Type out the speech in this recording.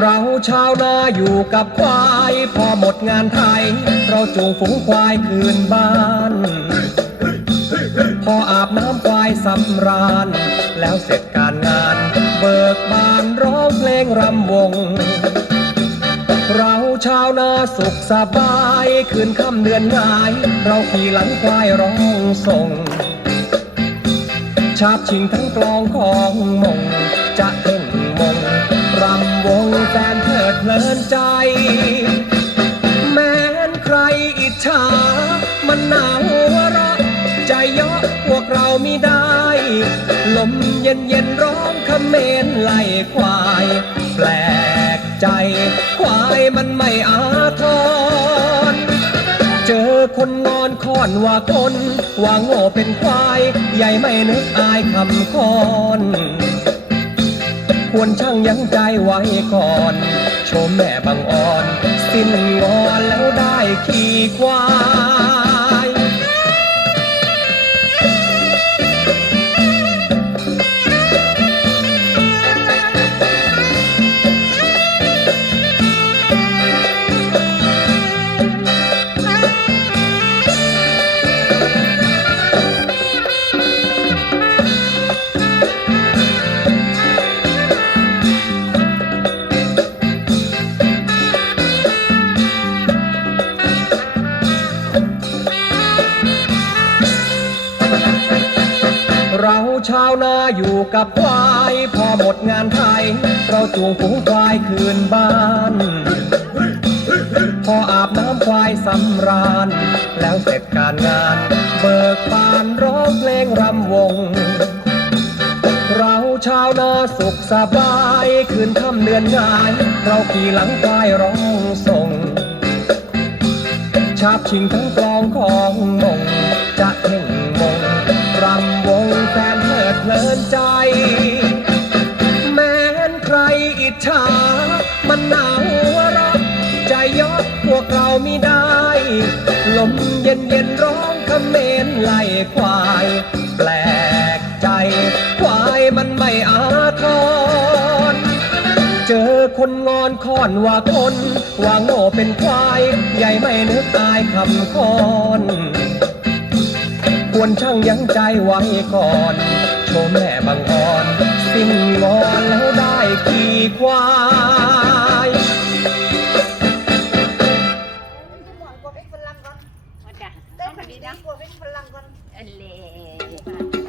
เราชาวนาอยู่กับควาย พอหมดงานไทย เราจูงฝูงควายคืนบ้าน พออาบน้ำควายสำราญ แล้วเสร็จการงาน เบิกบานร้องเพลงรำวง เราชาวนาสุขสบาย คืนค่ำเดือนง่าย เราขี่หลังควายร้องส่งชาบชิงทั้งกลองของมงจะเพ่งมงรำ วงแฟนเพลิดเพลินใจ แม้นใครอิจฉา มันหนาวหัวเระใจเยาะพวกเราไม่ได้ ลมเย็นเย็นร้องคำเมนไล่ควาย แปลกใจ ควายมันไม่อาทร เจอคนงอนคอนว่าคน ว่าโง่เป็นควาย ใหญ่ไม่นึกอายคำคอน ควรช่างยั้งใจไว้ก่อน ชมแม่บางอ่อน สิ้นงอนแล้วได้ขี่ควายาวนาอยู่กับควายพอหมดงานไทย เราจูงฝูงควายคืนบ้าน พออาบน้ำควายสำราญ แล้วเสร็จการงาน เบิกบานร้องเพลงรำวง เราชาวนาสุขสบาย คืนค่ำเดือนงาย เราขี่หลังควายร้องส่ง ชาบชิงทั้งกลองของ วกเราไม่ได้ ลมเย็นเย็นร้องคำเมนไล่ควาย แปลกใจ ควายมันไม่อาทร เจอคนงอนคอนว่าคนว่าโง่เป็นควาย ใหญ่ไม่นึกอายคำคอนควรช่างยั้งใจไว้ก่อน โชว์แม่บาง นะกลัวเป็นพลังกันเอเล่